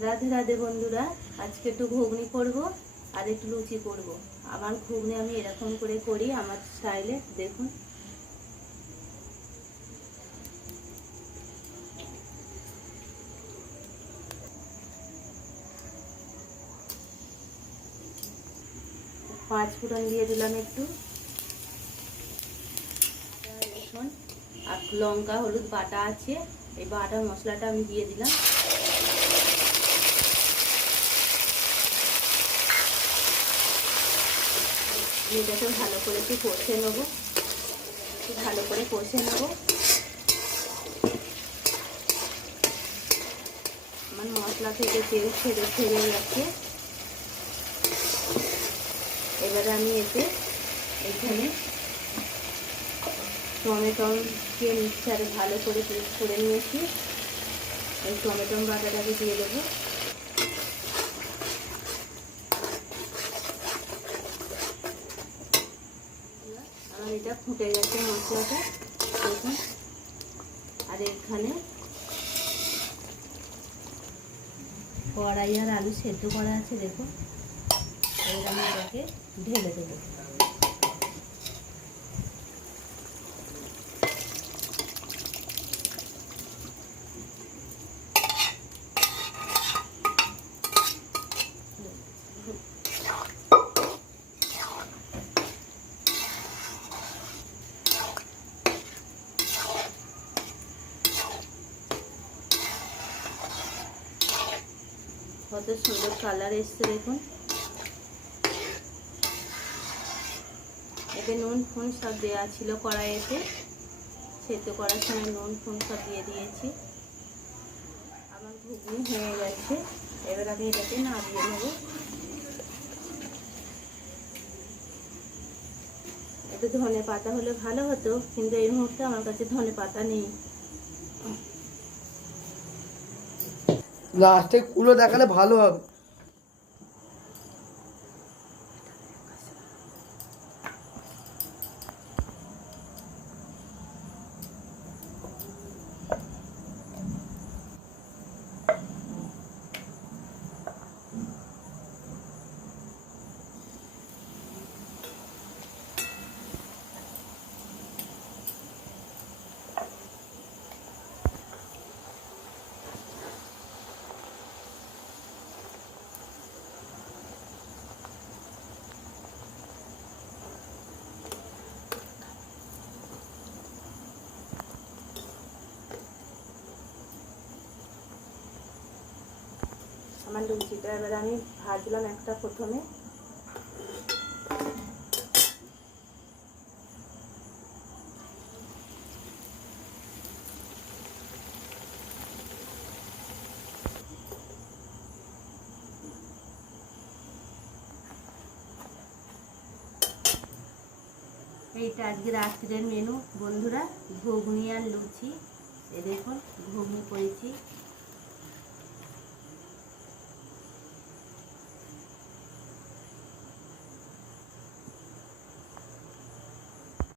রাধে রাধে বন্ধুরা, আজকে একটু ঘুগনি করব আর একটু লুচি করব। আমার ঘুগনি আমি এরকম করে করি আমার স্টাইলে, দেখুন। পাঁচ ফোড়ন দিয়ে দিলাম একটু, রসুন আর লঙ্কা হলুদ বাটা আছে, এই বাটা মশলাটা আমি দিয়ে দিলাম। এটাকে ভালো করে একটু কষে নেবো, ভালো করে কষে নেবো। আমার মশলা থেকে তেল ছেড়ে গেছে। এবারে আমি এখানে টমেটোকে মিক্সারে ভালো করে পেস্ট করে নিয়েছি, এই টমেটো বাটাটাকে দিয়ে দেবো। আমার এটা ফুটে গেছে মশলাটা, দেখুন। আর এখানে কড়াই আর আলু সেদ্ধ করা আছে, দেখুন। এবার আমি এটাকে ঢেলে দেবো। কত সুন্দর কালার এসছে, দেখুন। এতে নুন ফুন সব দেওয়া ছিল কড়াইতে, সেদ্ধ করার সময় নুন ফুন সব দিয়ে দিয়েছি। আমার ঘুগনি হয়ে গেছে, এবার আমি এটাকে নামিয়ে নেব। একটু ধনে পাতা হলে ভালো হতো, কিন্তু এই মুহূর্তে আমার কাছে ধনে পাতা নেই। লাস্টে কুলো দেখালে ভালো হবে। আমার লুচিটা এবার আমি ভাজলাম একটা প্রথমে। এইটা আজকে রাত্রের মেনু বন্ধুরা, ঘুগনি আর লুচি। এই দেখুন ঘুগনি করেছি,